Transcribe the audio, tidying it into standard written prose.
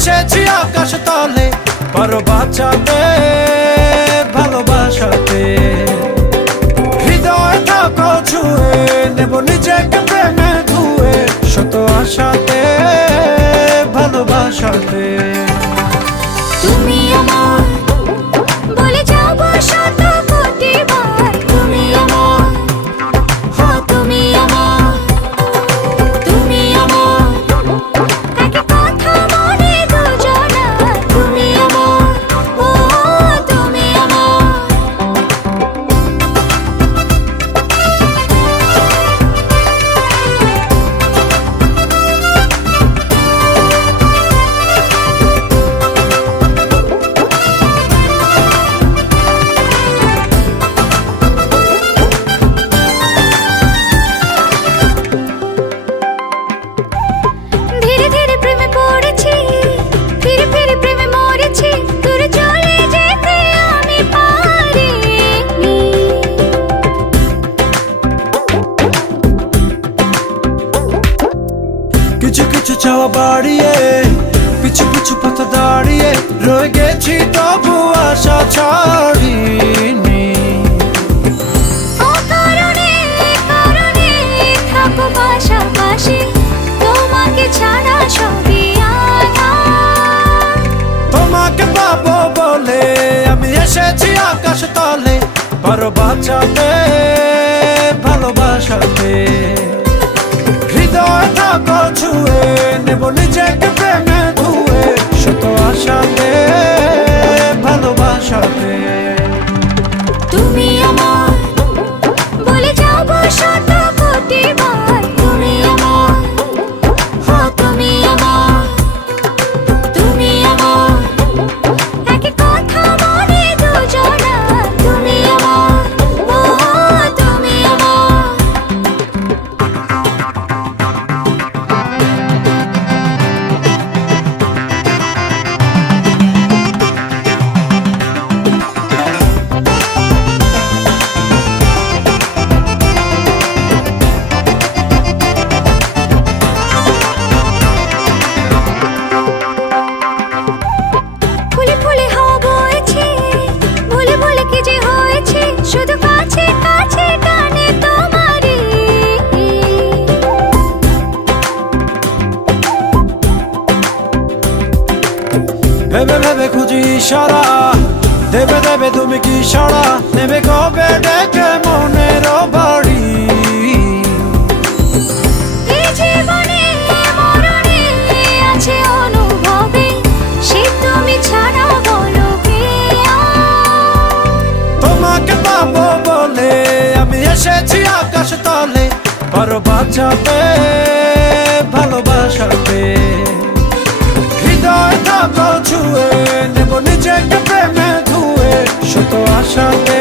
এসেছি আকাশ তলে, পারো বাঁচাতে ভালোবাসাতে। হৃদয় থাকো ছুঁয়ে, নেব নিজেকে প্রেমে ধুয়ে, শত আশাতে ভালোবাসাতে। তুমি আমার বলে যাবো শত কোটি বার, তুমি আমার, তুমি আমার, তুমি আমার, একই কথা মনে দুজনার, তুমি আমার, তুমি আমার। ধীরে ধীরে প্রেমে পড়েছি, ফিরে ফিরে প্রেমে মরেছি, দূরে চলে যেতে আমি পারিনি। কিছু কিছু চাওয়া বাড়িয়ে, পিছু পিছু পথ দাঁড়িয়ে, রয়ে গেছি তবু আশা ছাড়িনি। অকারণে কারণে থাকো পাশাপাশি, তোমাকে ছাড়া সবই আঁধার। তোমাকে পাবো বলে আমি এসেছি আকাশ তলে, পারো বাঁচাতে ভালোবাসাতে। হৃদয় থাকো ছুঁয়ে, নেব নিজেকে প্রেমে ধুয়ে, শত আশাতে ভালোবাসাতে। তুমি আমার বলে যাবো শত কোটি বার, তুমি আমার, তুমি আমার, তুমি আমার, একই কথা মনে দুজনার, তুমি আমার, তুমি আমার। ফুলে ফুলে হাওয়া বইছে, ভুলে ভুলে কি যে হয়েছে, শুধু কাছে কাছে টানে তোমারই। ভেবে ভেবে খুঁজি ইশারা, দেবে দেবে তুমি কি সাড়া, নেবে কবে ডেকে মনের বাড়ি। এই জীবনে মরণে আছে অনুভবে, সে তুমি ছাড়া বলো কে আর। তোমাকে পাবো বলে আমি এসেছি আকাশ তলে, পারো বাঁচাতে ভালোবাসাতে। হৃদয় থাকো ছুঁয়ে, নেব নিজেকে প্রেমে ধুয়ে, শত আশাতে